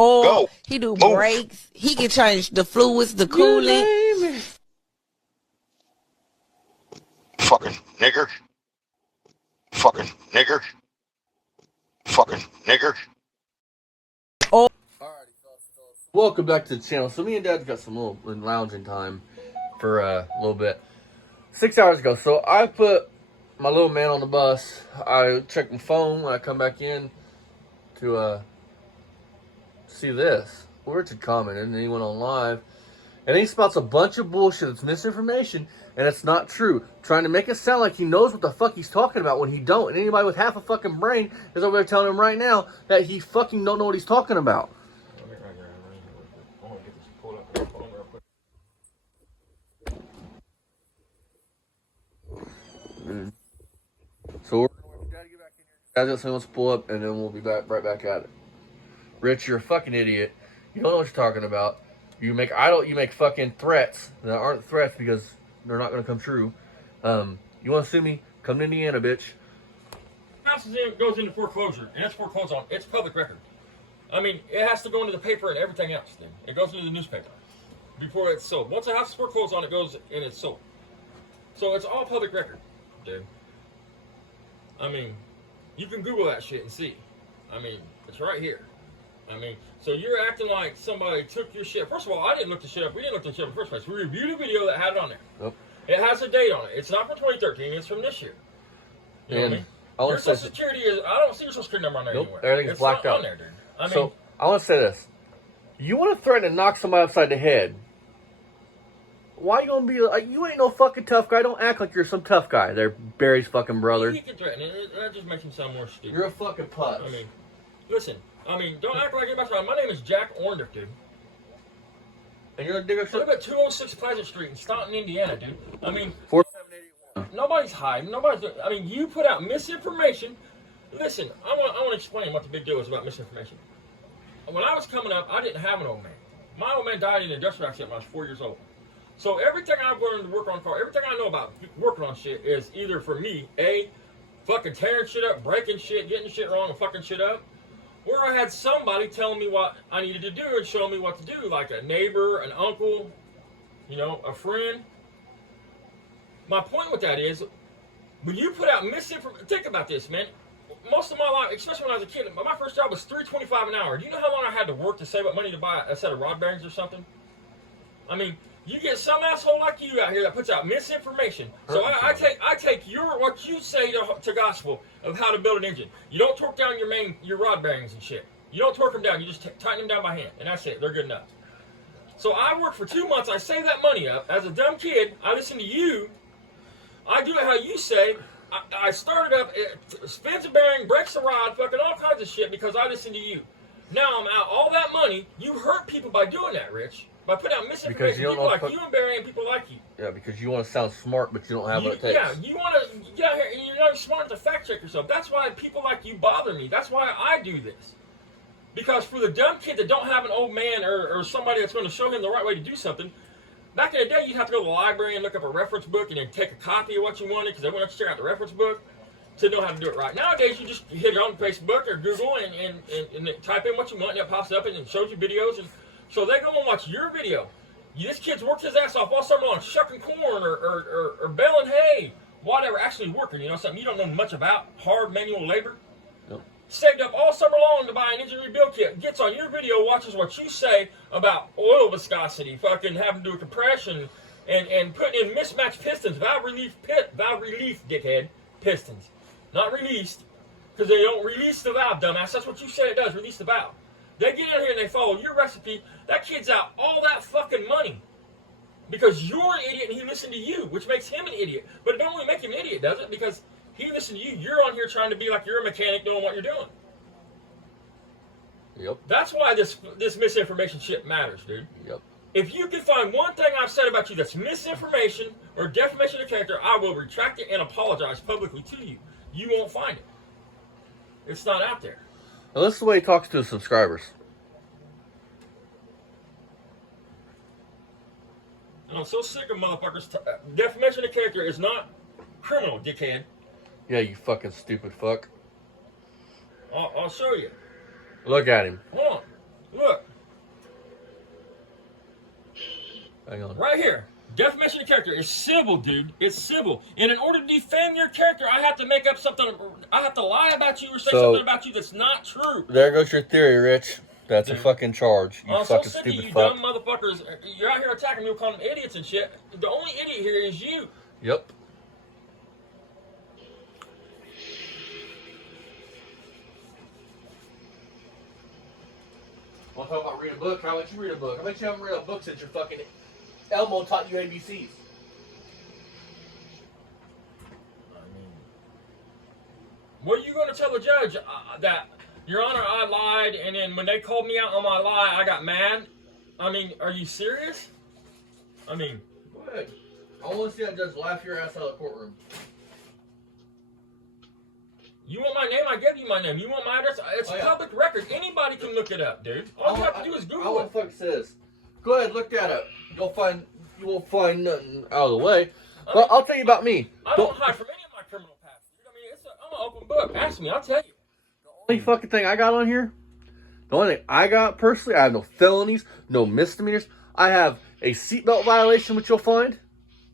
oil. Go. He do Move. brakes. He can change the fluids, the coolant. Fucking nigger. Fucking nigger. Fucking nigger. Welcome back to the channel. So me and Dad got some little lounging time for a little bit. 6 hours ago. So I put my little man on the bus. I checked my phone when I come back in to see this. Richard commented and then he went on live. And he spouts a bunch of bullshit. It's misinformation and it's not true. Trying to make it sound like he knows what the fuck he's talking about when he don't. And anybody with half a fucking brain is over there telling him right now that he fucking don't know what he's talking about. So we're gonna wait for Dad to get back in here. Dad's got something else to pull up, and then we'll be right back at it. Rich, you're a fucking idiot. You don't know what you're talking about. You make fucking threats that aren't threats because they're not gonna come true. You want to sue me? Come to Indiana, bitch. House goes into foreclosure, and it's foreclosed on. It's public record. I mean, it has to go into the paper and everything else. Then it goes into the newspaper before it's sold. Once a house is foreclosed on, it goes and it's sold. So it's all public record, dude. I mean, you can Google that shit and see. I mean, it's right here. I mean, so you're acting like somebody took your shit. First of all, I didn't look the shit up. We didn't look the shit up in the first place. We reviewed a video that had it on there. Yep. It has a date on it. It's not from 2013. It's from this year. You know what I mean? Your Social Security is... I don't see your Social Security number on there anywhere. Everything's blacked out. On there, dude. I mean, so, I want to say this. You want to threaten to knock somebody upside the head. Why you gonna be like, you ain't no fucking tough guy. Don't act like you're some tough guy. They're Barry's fucking brother. He can threaten it. That just makes him sound more stupid. You're a fucking puss. I mean, listen. I mean, don't act like anybody's right. My name is Jack Orndorff, dude. And you're a digger. I live at 206 Pleasant Street in Staunton, Indiana, dude. I mean, 4781. Nobody's hiding. I mean, you put out misinformation. Listen, I want to explain what the big deal is about misinformation. When I was coming up, I didn't have an old man. My old man died in an industrial accident when I was 4 years old. So everything I've learned to work on car, everything I know about working on shit is either for me, A, fucking tearing shit up, breaking shit, getting shit wrong and fucking shit up, or I had somebody telling me what I needed to do and showing me what to do, like a neighbor, an uncle, you know, a friend. My point with that is, when you put out misinformation, think about this, man. Most of my life, especially when I was a kid, my first job was $3.25 an hour. Do you know how long I had to work to save up money to buy a set of rod bearings or something? I mean, you get some asshole like you out here that puts out misinformation. So I take what you say to gospel of how to build an engine. You don't torque down your rod bearings and shit. You don't torque them down. You just tighten them down by hand, and that's it. They're good enough. So I worked for 2 months. I saved that money up. As a dumb kid, I listened to you. I do it how you say. I started up, spins a bearing, breaks a rod, fucking all kinds of shit because I listened to you. Now I'm out all that money. You hurt people by doing that, Rich. By putting out misinformation, people like you and Barry and people like you. Yeah, because you want to sound smart, but you don't have what it takes. Yeah, you want to get out here and you're not smart enough to fact check yourself. That's why people like you bother me. That's why I do this. Because for the dumb kid that don't have an old man or somebody that's going to show him the right way to do something, back in the day, you'd have to go to the library and look up a reference book and then take a copy of what you wanted because they wouldn't have to check out the reference book to know how to do it right. Nowadays, you just hit it on Facebook or Google and type in what you want and it pops up and it shows you videos. And so they go and watch your video. This kid's worked his ass off all summer long, shucking corn or baling hay, whatever, actually working, you know, something you don't know much about, hard manual labor. Nope. Saved up all summer long to buy an engine rebuild kit, gets on your video, watches what you say about oil viscosity, fucking having to do a compression, and putting in mismatched pistons, valve relief, dickhead, pistons. Not released, because they don't release the valve, dumbass. That's what you say it does, release the valve. They get in here and they follow your recipe. That kid's out all that fucking money because you're an idiot and he listened to you, which makes him an idiot. But it don't really make him an idiot, does it? Because he listened to you. You're on here trying to be like you're a mechanic doing what you're doing. Yep. That's why this misinformation shit matters, dude. Yep. If you can find one thing I've said about you that's misinformation or defamation of character, I will retract it and apologize publicly to you. You won't find it. It's not out there. Now, this is the way he talks to his subscribers. I'm so sick of motherfuckers. Defamation of character is not criminal, dickhead. Yeah, you fucking stupid fuck. I'll show you. Look at him. Hold on. Look. Hang on. Right here. Defamation of character is civil, dude. It's civil. And in order to defame your character, I have to make up something. I have to lie about you or say something about you that's not true. There goes your theory, Rich. That's a fucking charge. You I'm so fucking sick of stupid you fuck. dumb motherfuckers. You're out here attacking me, calling them idiots and shit. The only idiot here is you. Yep. Want to talk about reading a book? How about you read a book? I bet you haven't read a book since your fucking Elmo taught you ABCs. What are you going to tell the judge that, Your Honor, I lied, and then when they called me out on my lie, I got mad? I mean, are you serious? I mean, Go ahead. I want to see that judge laugh your ass out of the courtroom. you want my name? I gave you my name. You want my address? It's public record. Anybody can look it up, dude. All you have to do is I Google what it. the fuck it says. Go ahead, look that up. You won't find nothing out of the way. Well, I'll tell you about me. I don't hide from any of my criminal past, dude. I mean, I'm an open book. Ask me, I'll tell you. The only fucking thing I got on here, the only thing I got personally, I have no felonies, no misdemeanors. I have a seatbelt violation, which you'll find,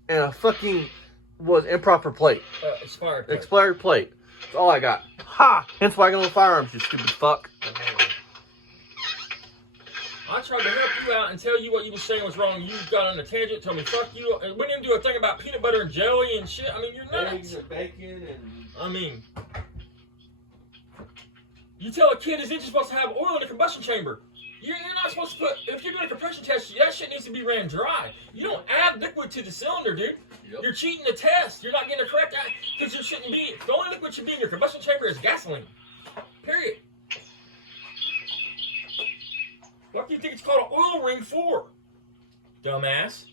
and a fucking improper plate. Expired. Expired plate. That's all I got. Ha! Hence why I got no firearms, you stupid fuck. I tried to help you out and tell you what you were saying was wrong. You got on a tangent, told me fuck you, and we didn't do a thing about peanut butter and jelly and shit. I mean, you're nuts. Eggs and bacon and... I mean, you tell a kid his engine's supposed to have oil in the combustion chamber. You're not supposed to put, if you're doing a compression test, that shit needs to be ran dry. You don't add liquid to the cylinder, dude. Yep. You're cheating the test. You're not getting the correct, because there shouldn't be, the only liquid should be in your combustion chamber is gasoline. Period. What do you think it's called an oil ring for? Dumbass.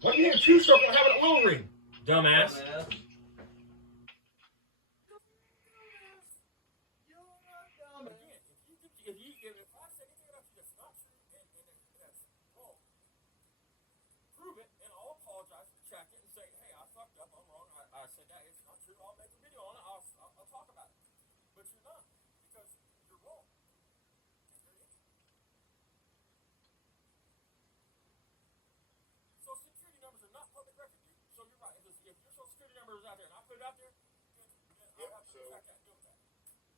What do you think a two-stroke will have an oil ring? Dumbass.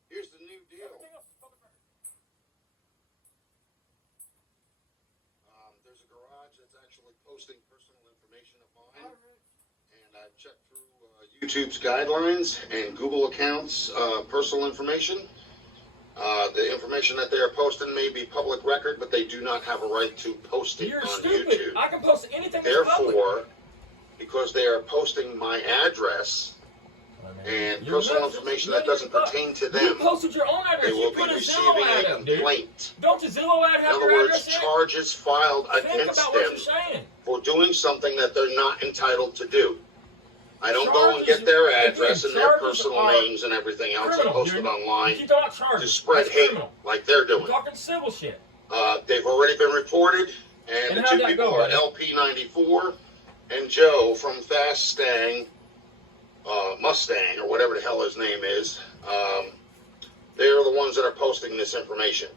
Here's the new deal. There's a garage that's actually posting personal information of mine, and I've checked through YouTube's guidelines and Google accounts, personal information. The information that they are posting may be public record, but they do not have a right to post it You're on stupid. YouTube. I can post anything that's public. Therefore, because they are posting my address and personal information that doesn't pertain to You them, posted your own address. they will You be put a receiving Zillow a ad up, dude. complaint. Don't the Zillow ad In have other your words, address in it? charges filed Think against about what them you're saying. for doing something that they're not entitled to do. I don't go and Charges- get their again, address and their charges personal are names and everything else and criminal, post it dude. online You don't to charge. spread That's hate criminal. like they're I'm doing. talking civil shit. They've already been reported, and the how'd two that people go, are buddy? LP94 and Joe from Fast Stang, Mustang, or whatever the hell his name is. They are the ones that are posting this information.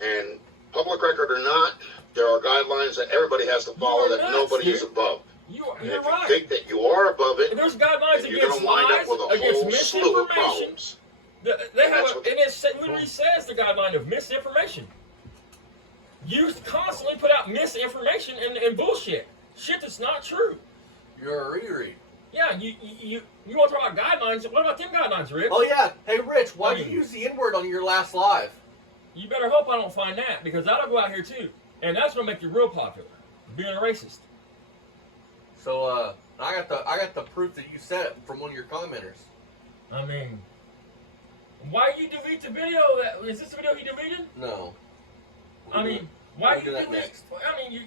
And public record or not, there are guidelines that everybody has to follow You're that nuts, nobody is dude. above. And You're if you right. think that you are above it, And there's guidelines then you're going against to wind lies, up with a against whole slew of misinformation. problems. They have That's a, what- and it literally says the guideline of misinformation. You constantly put out misinformation and bullshit. Shit that's not true. You're a reread. Yeah, you want to talk about guidelines? What about them guidelines, Rick? Oh yeah. Hey Rich, why'd I mean- you use the N-word on your last live? You better hope I don't find that, because that'll go out here too. And that's gonna make you real popular. Being a racist. So I got the proof that you said it from one of your commenters. I mean, why you delete the video? Is this the video he deleted? No. I mean, why We'll do you that delete? next. I mean,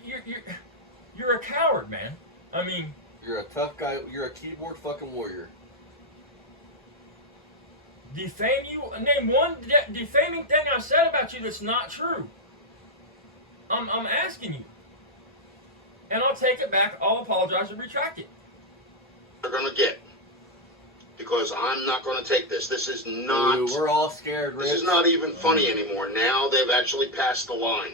you're a coward, man. I mean, You're a tough guy. You're a keyboard fucking warrior. defame you. Name one defaming thing I said about you that's not true. I'm asking you, and I'll take it back. I'll apologize and retract it. They're going to get. Because I'm not going to take this. This is not. Ooh, we're all scared, Rich. This is not even funny anymore. Now they've actually passed the line.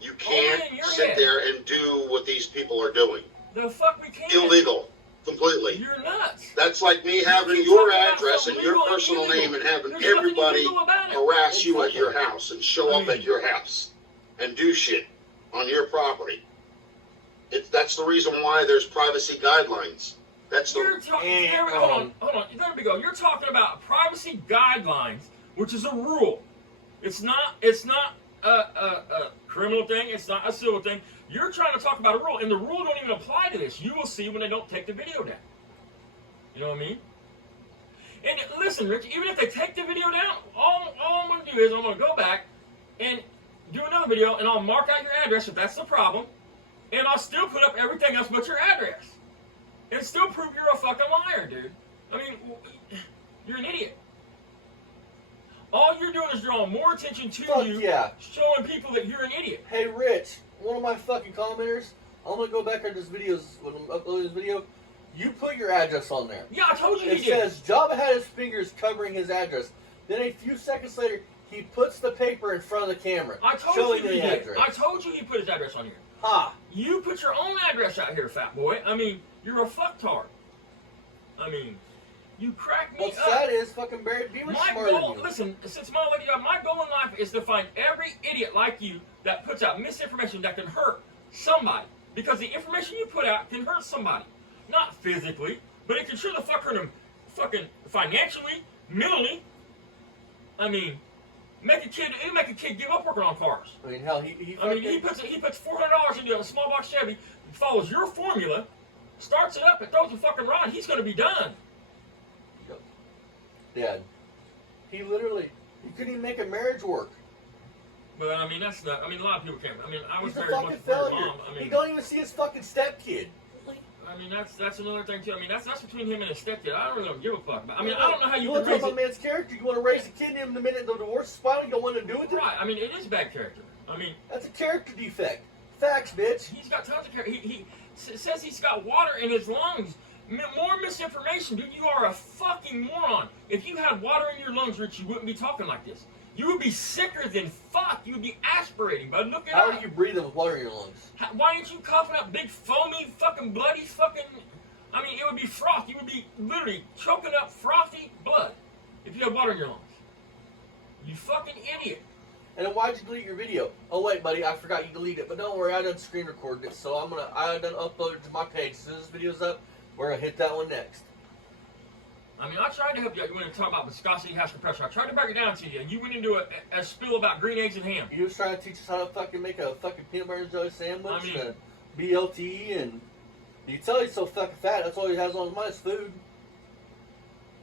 You in can't your sit head. there and do what these people are doing. The fuck we can't. Illegal. Completely. You're nuts. That's like me having keep your talking about address something and your legal and personal illegal. name and having There's nothing everybody illegal about it. harass you at Exactly. your house and show up at your house and do shit on your property. That's the reason why there's privacy guidelines. That's the You're talking. Hold on. There we go. You're talking about privacy guidelines, which is a rule. It's not a criminal thing. It's not a civil thing. You're trying to talk about a rule, and the rule don't even apply to this. You will see when they don't take the video down. You know what I mean? And listen, Rich, even if they take the video down, all I'm going to do is I'm going to go back and do another video, and I'll mark out your address if that's the problem, and I'll still put up everything else but your address. And still prove you're a fucking liar, dude. I mean, you're an idiot. All you're doing is drawing more attention to Fuck you, yeah. showing people that you're an idiot. Hey, Rich, one of my fucking commenters, I'm gonna go back on this videos when I'm uploading this video. You put your address on there. Yeah, I told you It he did. says Jabba had his fingers covering his address. Then a few seconds later, he puts the paper in front of the camera, I told showing you he the did. address. I told you he put his address on here. Ha! You put your own address out here, fat boy. I mean, you're a fucktard. I mean, you crack me What's up. sad is fucking Barry Beamer's My smarter goal, than you. listen, since my lady died, my goal in life is to find every idiot like you that puts out misinformation that can hurt somebody. Because the information you put out can hurt somebody. Not physically, but it can sure the fuck hurt them fucking financially, mentally. I mean, make a kid give up working on cars. I mean, hell, he He puts $400 into a small box Chevy, follows your formula, starts it up, and throws a fucking rod. He's going to be done. Dad, he couldn't even make a marriage work. But I mean, that's not. I mean, a lot of people can't. I mean, I was He's a very fucking much for your failure. mom. I mean, He don't even see his fucking stepkid. I mean, that's another thing too. I mean, that's between him and his stepkid. I don't really give a fuck. I mean, I don't know how you want can to talk raise about it. man's character? You want to raise a kid in the minute the divorce is filed? You don't want to do it? Right. I mean, it is bad character. I mean, That's a character defect. Facts, bitch. he's got tons of character. He says he's got water in his lungs. More misinformation, dude. You are a fucking moron. If you had water in your lungs, Rich, you wouldn't be talking like this. You would be sicker than fuck. You would be aspirating, bud. Look at How that. are you breathing with water in your lungs? Why aren't you coughing up big, foamy, fucking bloody, fucking? I mean, it would be froth. You would be literally choking up frothy blood if you had water in your lungs. You fucking idiot. And then why'd you delete your video? Oh wait, buddy, I forgot you deleted it. But don't worry, I done screen recorded it, so I done uploaded it to my page. As soon as this video's up, we're gonna hit that one next. I mean, I tried to help you. You went to talk about viscosity, hash compressor. I tried to break it down to you, and you went into a spill about green eggs and ham. You was trying to teach us how to fucking make a fucking peanut butter and jelly sandwich, I mean- and BLT, and you tell he's so fucking fat. That's all he has on his mind is food.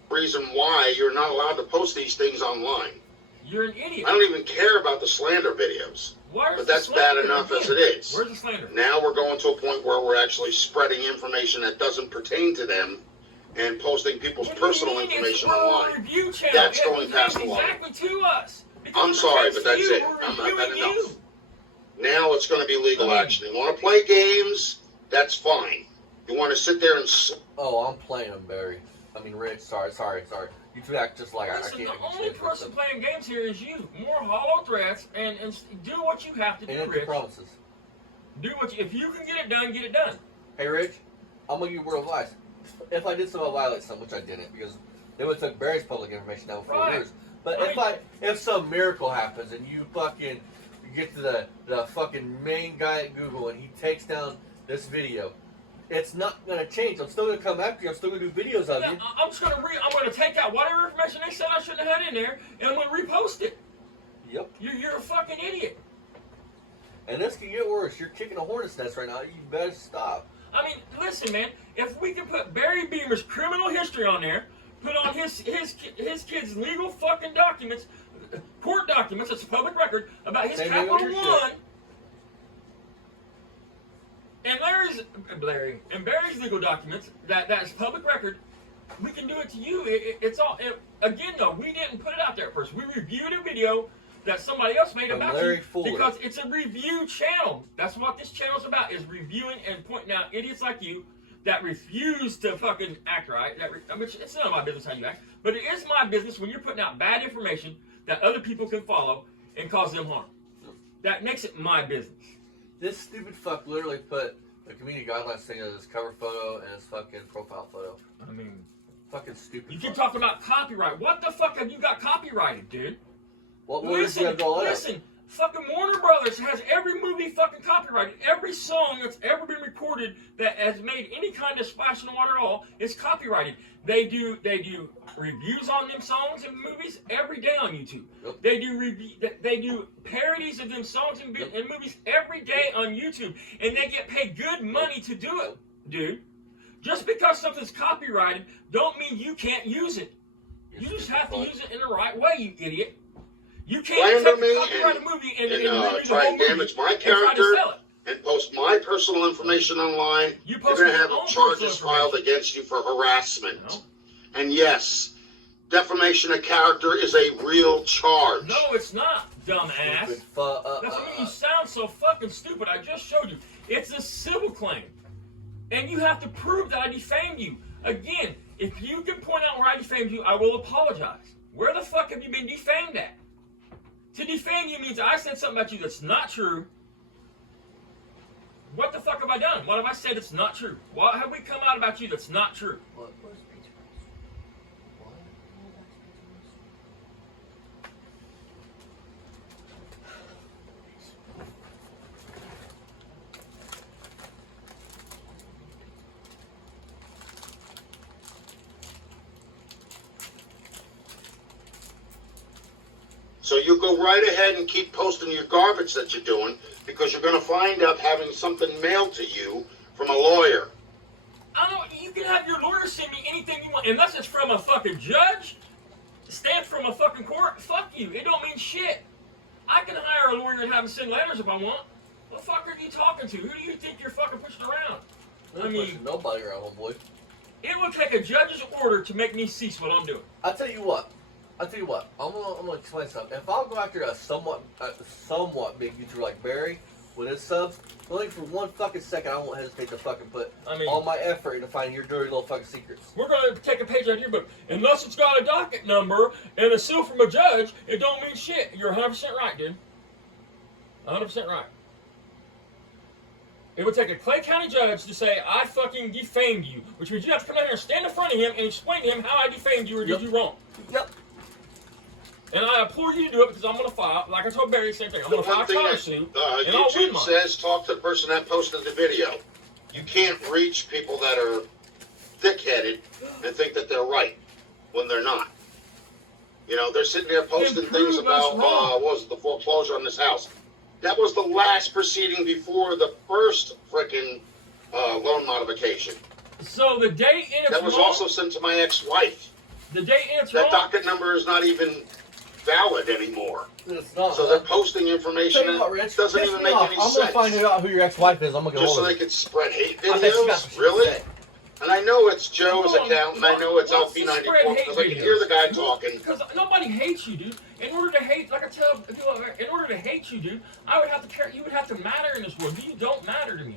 reason why you're not allowed to post these things online. You're an idiot. I don't even care about the slander videos. Where's But the that's bad slander? enough as Again, it is. Where's the slander? Now we're going to a point where we're actually spreading information that doesn't pertain to them and posting people's What do you personal mean? information It's our online. Review channel. That's It going past pertains the line. exactly to us. Because I'm it sorry, pertains but to that's you. it. We're I'm not reviewing that you. enough. Now it's going to be legal I mean- action. You want to play games? That's fine. You want to sit there and Oh, I'm playing him, Barry. I mean, Rich. Sorry. You two act just like I Listen, can't the even only stand for person it. playing games here is you. More hollow threats and do what you have to And do, empty Rich. promises. Do what you, if you can get it done, get it done. Hey, Rich, I'm gonna give you word of advice. If I did somehow violate some, which I didn't, because they would have took Barry's public information down for 4 Right. years. But if some miracle happens and you fucking get to the fucking main guy at Google and he takes down this video, it's not gonna change. I'm still gonna come after you. I'm still gonna do videos of Yeah, you. I'm just I'm gonna take out whatever information they said I shouldn't have had in there, and I'm gonna repost it. Yep. You're a fucking idiot. And this can get worse. You're kicking a hornet's nest right now. You better stop. I mean, listen, man. If we can put Barry Beamer's criminal history on there, put on his kid's legal fucking documents, court documents, it's a public record about his Same thing with Capital your One, and Barry's legal documents that is public record. We can do it to you. It's all again though. We didn't put it out there first. We reviewed a video that somebody else made From about Larry you Fuller. because it's a review channel. That's what this channel's about: is reviewing and pointing out idiots like you that refuse to fucking act right. Which it's none of my business how you act, but it is my business when you're putting out bad information that other people can follow and cause them harm. that makes it my business. This stupid fuck literally put the community guidelines thing as his cover photo and his fucking profile photo. I mean, fucking stupid. You keep talking about copyright. What the fuck have you got copyrighted, dude? What listen, you have all listen. Fucking Warner Brothers has every movie fucking copyrighted. Every song that's ever been recorded that has made any kind of splash in the water at all is copyrighted. They do reviews on them songs and movies every day on YouTube. Yep. They do parodies of them songs and movies every day on YouTube, and they get paid good money to do it, dude. Just because something's copyrighted don't mean you can't use it. You just have to use it in the right way, you idiot. You can't take a copyrighted movie and try and damage my character and post my personal information online. You're going to have charges filed against you for harassment. No. And yes, defamation of character is a real charge. No, it's not, dumbass. That's what you sound so fucking stupid. I just showed you. It's a civil claim. And you have to prove that I defamed you. Again, if you can point out where I defamed you, I will apologize. Where the fuck have you been defamed at? To defame you means I said something about you that's not true. What the fuck have I done? What have I said that's not true? What have we come out about you that's not true? What? So you go right ahead and keep posting your garbage that you're doing, because you're going to find up having something mailed to you from a lawyer. You can have your lawyer send me anything you want, unless it's from a fucking judge, stamped from a fucking court. Fuck you. It don't mean shit. I can hire a lawyer and have him send letters if I want. What the fuck are you talking to? Who do you think you're fucking pushing around? I mean, nobody around, homeboy. It would take a judge's order to make me cease what I'm doing. I'll tell you what. I'm gonna explain something. If I'll go after a somewhat big YouTuber like Barry with his subs, only for 1 fucking second I won't hesitate to fucking put all my effort into finding your dirty little fucking secrets. We're gonna take a page out of your book. Unless it's got a docket number and a seal from a judge, it don't mean shit. You're 100% right, dude. 100% right. It would take a Clay County judge to say, I fucking defamed you, which means you have to come down here and stand in front of him and explain to him how I defamed you or did you wrong. Yep. And I implore you to do it because I'm going to file, like I told Barry, the same thing. I'm going to file a countersuit, and I'll win mine. YouTube says talk to the person that posted the video. You can't reach people that are thick-headed and think that they're right when they're not. You know, they're sitting there posting things about, what was it, the foreclosure on this house. That was the last proceeding before the first frickin' loan modification. So the date and it's that was wrong, also sent to my ex-wife. The date and it's that wrong. docket number is not even valid anymore. It's not. So they're posting information that doesn't even make any sense. I'm gonna find out who your ex-wife is. I'm gonna go just so they could spread hate videos. Really? And I know it's Joe's account, and I know it's LP94 because I can hear the guy talking. Because nobody hates you, dude. In order to hate, like I tell people, in order to hate you, dude, I would have to care. You would have to matter in this world. You don't matter to me.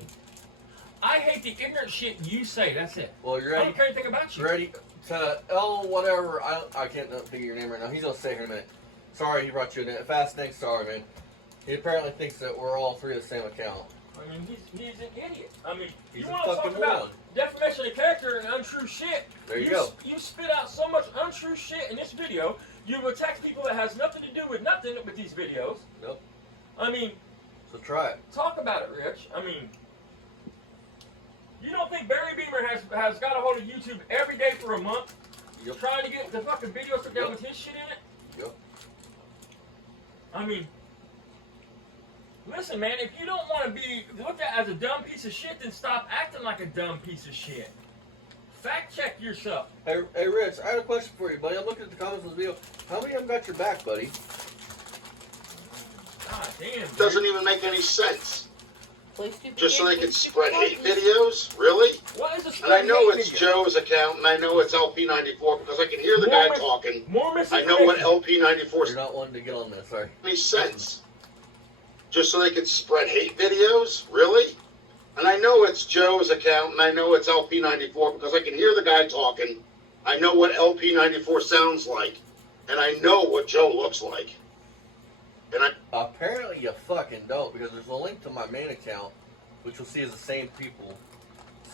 I hate the ignorant shit you say. That's it. Well, you're ready. I don't care anything about you. Ready to whatever. I can't think of your name right now. He's gonna say here in a minute. Sorry, he brought you in. Fast Nick, sorry, man. He apparently thinks that we're all three the same account. I mean, he's an idiot. I mean, he's you want to talk about defamation of character and untrue shit. There you go. You spit out so much untrue shit in this video. You've attacked people that has nothing to do with nothing with these videos. Nope. I mean, so try it. Talk about it, Rich. I mean, you don't think Barry Beamer has got a hold of YouTube every day for a month, trying to get the fucking videos put down with his shit in it? Yep. I mean, listen, man, if you don't want to be looked at as a dumb piece of shit, then stop acting like a dumb piece of shit. Fact check yourself. Hey, Rich, I have a question for you, buddy. I'm looking at the comments of this video. How many of them got your back, buddy? God damn, dude. Doesn't even make any sense. Just so they can spread hate videos? Really? What is a and I know it's Joe's account, and I know it's LP94 because I can hear the guy talking. I know what LP94 is. You're not wanting to get on this, sorry. Any sense? Just so they can spread hate videos? Really? And I know it's Joe's account, and I know it's LP94 because I can hear the guy talking. I know what LP94 sounds like, and I know what Joe looks like. And I Apparently you fucking don't, because there's a link to my main account, which you'll see is the same people.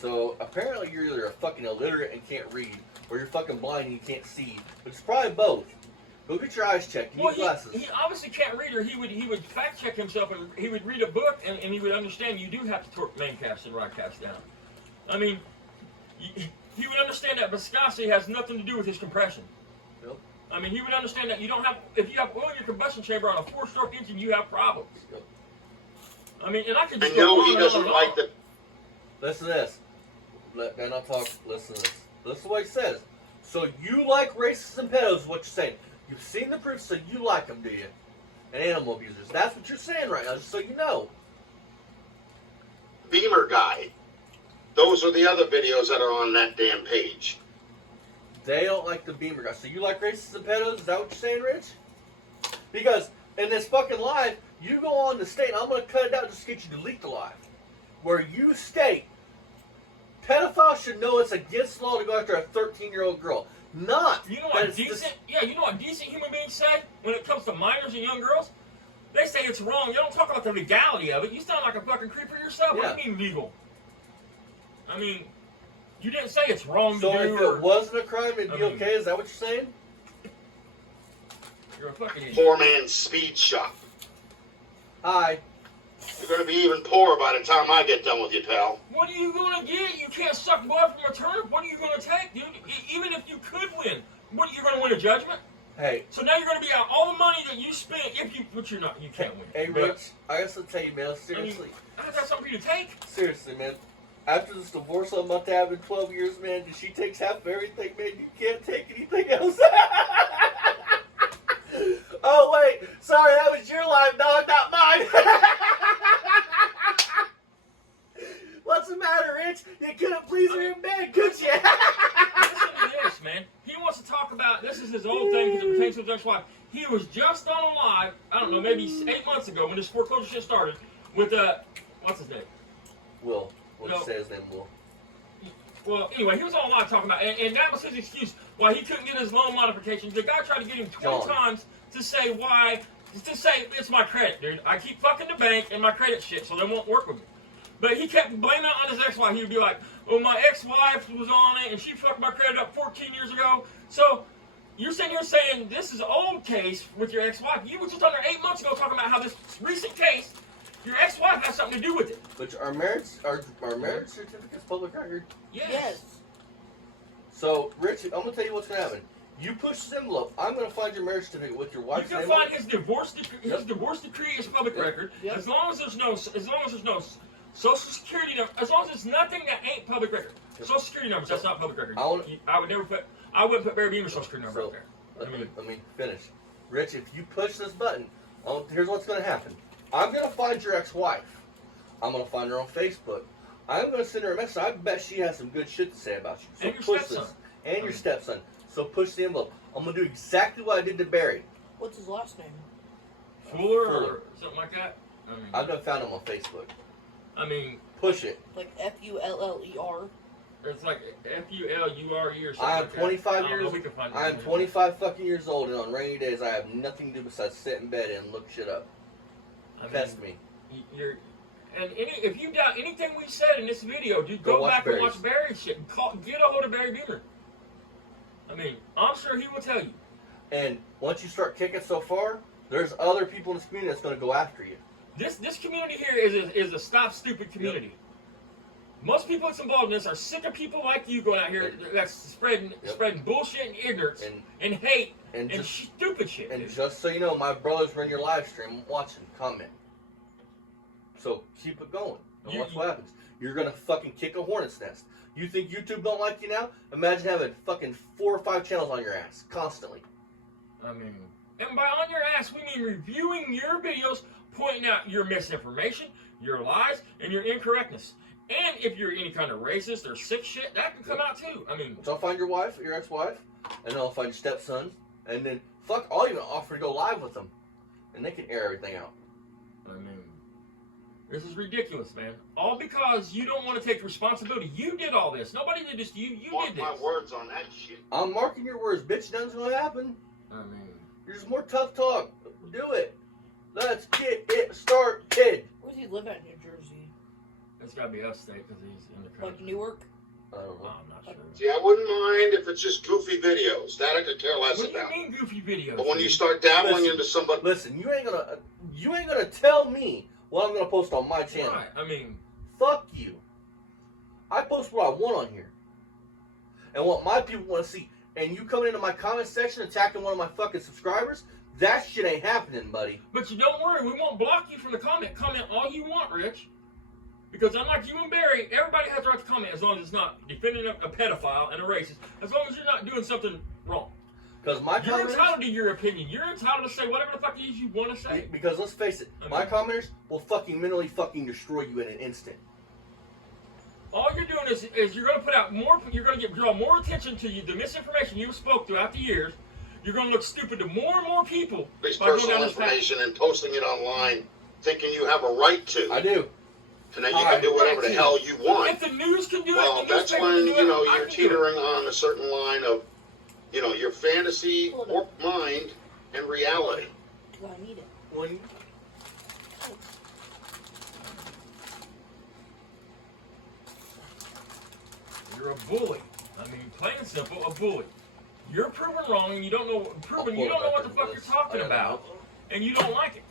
So apparently you're either a fucking illiterate and can't read, or you're fucking blind and you can't see. But it's probably both. Go get your eyes checked. You Well, need glasses. he obviously can't read, or he would fact check himself, and he would read a book, and he would understand you do have to torque main cast and right cast down. I mean, he would understand that viscosity has nothing to do with his compression. Yep. I mean, he would understand that you don't have, if you have oil in your combustion chamber on a 4-stroke engine, you have problems. Yep. I mean, and I could just know go he on and doesn't on and like on. the. Listen to this. Let man, I'll talk. Listen to this. This is what he says. So you like racists and pedos, is what you're saying. You've seen the proof, so you like them, do you? And animal abusers. That's what you're saying right now, just so you know. Beamer guy. Those are the other videos that are on that damn page. They don't like the Beamer guy. So you like racists and pedos? Is that what you're saying, Rich? Because in this fucking live, you go on to state, and I'm going to cut it out just to get you to delete the live, where you state pedophiles should know it's against the law to go after a 13-year-old girl. Not. You know that what it's decent? dis- Yeah, you know what decent human beings say when it comes to minors and young girls? They say it's wrong. You don't talk about the legality of it. You sound like a fucking creeper yourself. Yeah. What do you mean legal? I mean, you didn't say it's wrong So to do. if Or it wasn't a crime, it'd be I mean- okay? Is that what you're saying? you're a fucking idiot. Poor man's speed shop. Hi. You're going to be even poorer by the time I get done with you, pal. What are you gonna get? You can't suck blood from a turnip. What are you gonna take, dude? Even if you could win, what you're gonna win a judgment? Hey. So now you're gonna be out all the money that you spent. If you, which you're not, you can't win. Hey, But, Rich. I got something to tell you, man. I mean, Seriously. that's something for you to take. Seriously, man. After this divorce I'm about to have in 12 years, man, if she takes half of everything, man, you can't take anything else. Oh, wait. Sorry, that was your life, dog, not mine. What's the matter, Rich? You couldn't please her in bed, could you? Listen to this, man. He wants to talk about, this is his old thing because it pertains to his ex-wife. He was just on a live, I don't know, maybe 8 months ago when this foreclosure shit started with, what's his name? Will. We'll No. just say his name, Will. Well, anyway, he was on live talking about, and that was his excuse why he couldn't get his loan modification. The guy tried to get him 20 John. times to say why, to say it's my credit, dude. I keep fucking the bank and my credit shit, so they won't work with me. But he kept blaming it on his ex-wife. He would be like, "Oh, my ex-wife was on it, and she fucked my credit up 14 years ago." So you're sitting here saying this is an old case with your ex-wife. You were just on there 8 months ago talking about how this recent case, your ex-wife has something to do with it. But our marriage certificate's public record. Yes. So, Rich, I'm going to tell you what's going to happen. You push this envelope, I'm going to find your marriage certificate with your You wife's can name find on it. his divorce decree. His Yep. divorce decree is public Yep. record. Yep. As long as there's no social security number. As long as it's nothing that ain't public record. Yep. Social security numbers. That's not public record. I wanna- I would never put. I wouldn't put Barry Beamer's social security number So, up there. Let me finish. Rich, if you push this button, here's what's going to happen. I'm going to find your ex-wife. I'm going to find her on Facebook. I'm going to send her a message. I bet she has some good shit to say about you. So And your push stepson. this. And your stepson. So push the envelope. I'm going to do exactly what I did to Barry. What's his last name? Fuller Fuller. or something like that. I've done found him on Facebook. I mean, Push it. Like Fuller. it's like FULURE or something. I am like that. 25 I don't know years. if we can find I am it. 25 fucking years old, and on rainy days, I have nothing to do besides sit in bed and look shit up. I mean, Test me. You're, and if you doubt anything we said in this video, dude, Go go watch back and Barry's. watch Barry's shit and get a hold of Barry Beamer. I mean, I'm sure he will tell you. And once you start kicking so far, there's other people in this community that's going to go after you. This community here is a stop stupid community. Most people that's involved in this are sick of people like you going out here that's spreading bullshit and ignorance and hate And and just stupid shit. and dude. just so you know, my brothers were in your live stream watching, comment. So keep it going. And watch what happens. You're gonna fucking kick a hornet's nest. You think YouTube don't like you now? Imagine having fucking 4 or 5 channels on your ass constantly. I mean, and by on your ass, we mean reviewing your videos, pointing out your misinformation, your lies, and your incorrectness. And if you're any kind of racist or sick shit, that can come out too. I mean, So I'll find your wife, your ex-wife, and then I'll find your stepson, and then fuck, I'll even offer to go live with them, and they can air everything out. this is ridiculous, man. All because you don't want to take responsibility. You did all this. Nobody did this to you. You Mark did my this. words on that shit. I'm marking your words, bitch. Nothing's gonna happen. I mean, There's more tough talk. Do it. Let's get it started. Where does he live at in New Jersey? It's got to be upstate because he's in the country. Like Newark? I don't Oh, know. I'm not sure. See, I wouldn't mind if it's just goofy videos. That I could care less What do you about. mean goofy videos? But when you start dabbling Listen. into somebody, Listen, you ain't gonna tell me what I'm gonna post on my channel. Right, I mean, Fuck you. I post what I want on here. And what my people want to see. And you coming into my comment section attacking one of my fucking subscribers, that shit ain't happening, buddy. but you don't worry, we won't block you from the comment. Comment all you want, Rich. Because unlike you and Barry, everybody has the right to comment as long as it's not defending a pedophile and a racist. As long as you're not doing something wrong. Because my You're commenters, entitled to your opinion. You're entitled to say whatever the fuck it is you want to say. because let's face it, my commenters will fucking mentally fucking destroy you in an instant. All you're doing is you're going to put out more. You're going to draw more attention to you. The misinformation you spoke throughout the years. You're going to look stupid to more and more people. Somebody's by going personal down this path. information and posting it online, thinking you have a right to, I do. and then you can do whatever the hell you want. If the news can do Well, it, the that's newspaper when can do it, I you're can do it. teetering on a certain line of, your fantasy or mind and reality. Do I need it? When You're a bully. I mean, plain and simple, a bully. You're proven wrong, and you don't know what the fuck you're talking about, and you don't like it.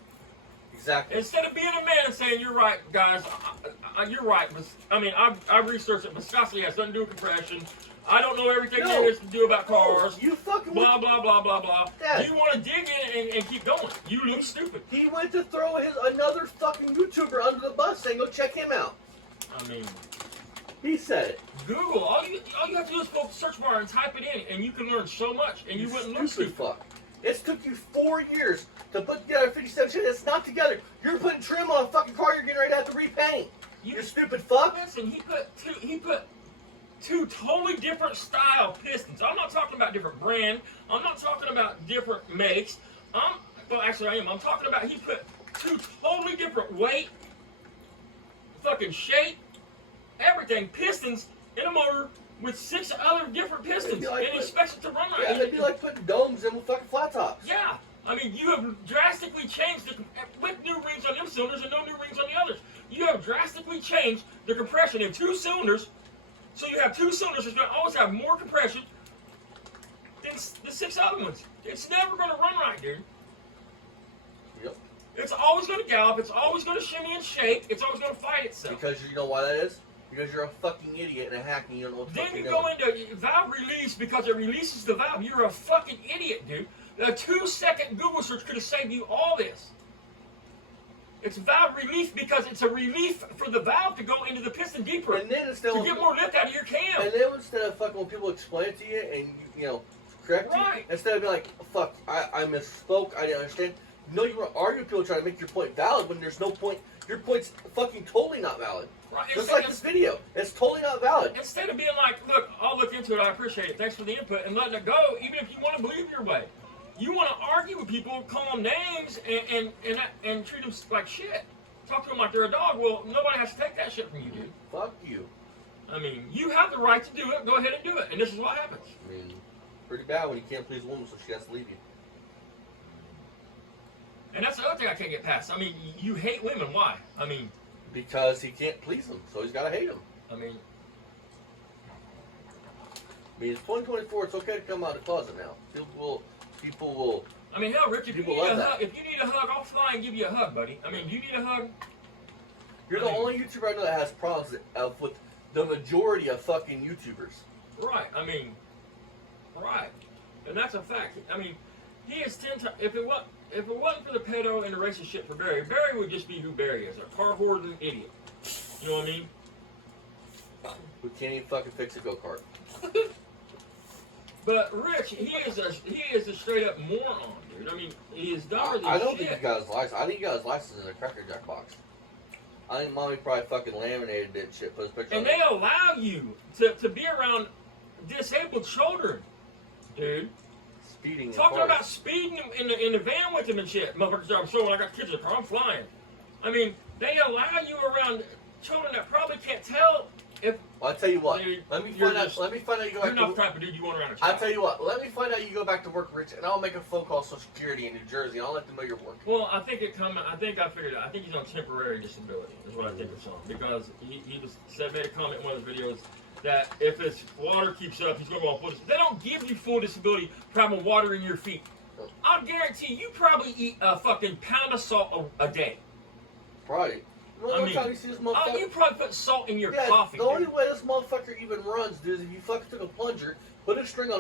Exactly. Instead of being a man and saying, you're right, guys, you're right. I mean, I've researched it. Viscosity has nothing to do with compression. I don't know everything there is to do about cars. You fucking Blah, blah, blah, blah, blah. Dad. You want to dig in and keep going. You look stupid. He went to throw another fucking YouTuber under the bus saying, go check him out. I mean, He said it. Google. All you have to do is go to the search bar and type it in, and you can learn so much, and you wouldn't lose stupid stupid. fuck. It's took you 4 years to put together 57 shit. It's not together. You're putting trim on a fucking car you're getting ready to have to repaint. You stupid fuck. Listen, he put two totally different style pistons. I'm not talking about different brand. I'm not talking about different makes. Well, actually, I am. I'm talking about he put two totally different weight, fucking shape, everything, pistons in a motor with 6 other different pistons, like and he expects it to run right. Yeah, it'd be like putting domes in with fucking flat tops. Yeah. I mean, you have drastically changed with new rings on them cylinders and no new rings on the others. You have drastically changed the compression in 2 cylinders. So you have 2 cylinders that's going to always have more compression than the 6 other ones. It's never going to run right, dude. Yep. It's always going to gallop. It's always going to shimmy and shake. It's always going to fight itself. Because you know why that is? Because you're a fucking idiot and a hack and you don't know what the Then fuck you you're go doing. into valve release because it releases the valve. You're a fucking idiot, dude. A 2-second Google search could have saved you all this. It's valve relief because it's a relief for the valve to go into the piston deeper And then instead to of get more lift out of your cam. And then instead of fucking when people explain it to you and you correct Right. you, instead of being like, fuck, I misspoke, I didn't understand. No, you were arguing with people trying to make your point valid when there's no point. Your point's fucking totally not valid. Right. Just like this video, it's totally not valid. Instead of being like, look, I'll look into it, I appreciate it, thanks for the input, and letting it go, even if you want to believe your way. You want to argue with people, call them names, and treat them like shit. Talk to them like they're a dog. Well, nobody has to take that shit from you, dude. Fuck you. I mean, you have the right to do it. Go ahead and do it. And this is what happens. I mean, pretty bad when you can't please a woman, so she has to leave you. And that's the other thing I can't get past. I mean, you hate women. Why? I mean, Because he can't please them, so he's got to hate them. I mean, It's 2024. It's okay to come out of the closet now. People will. I mean, hell, Rick, if you People need love a that. hug, I'll fly and give you a hug, buddy. I mean, do you need a hug? You're the only YouTuber I know that has problems with the majority of fucking YouTubers. Right. I mean, right. And that's a fact. I mean, he is 10 times. If it wasn't for the pedo and the racist shit for Barry, Barry would just be who Barry is, a car hoarding idiot. You know what I mean? Who can't even fucking fix a go-kart. But Rich, he is a straight up moron, dude. I mean, he is dumber than I don't shit. think he got his license. I think he got his license in a Cracker Jack box. I think mommy probably fucking laminated that shit, put his picture And on they it. allow you to be around disabled children, dude. Speeding in Talking cars. about speeding in the van with them and shit. Motherfuckers, I'm sure when I got kids in the car, I'm flying. I mean, they allow you around children that probably can't tell Well, I tell you what. Dude, let me you're find out. just- Let me find out. You go you're back not to the type of dude you want around a I child. tell you what. Let me find out. You go back to work, Rich, and I'll make a phone call to Social Security in New Jersey. And I'll let them know you're working. Well, I think I figured it out. I think he's on temporary disability. Is what I think it's on because he made a comment in one of the videos that if his water keeps up, he's going to go on full disability. They don't give you full disability from water in your feet. I'll guarantee you probably eat a fucking pound of salt a day. Right. Well, I one mean, time you see this motherfucker. you probably put salt in your Yeah, coffee. the only dude. way this motherfucker even runs, dude, is if you fucking took a plunger, put a string on it.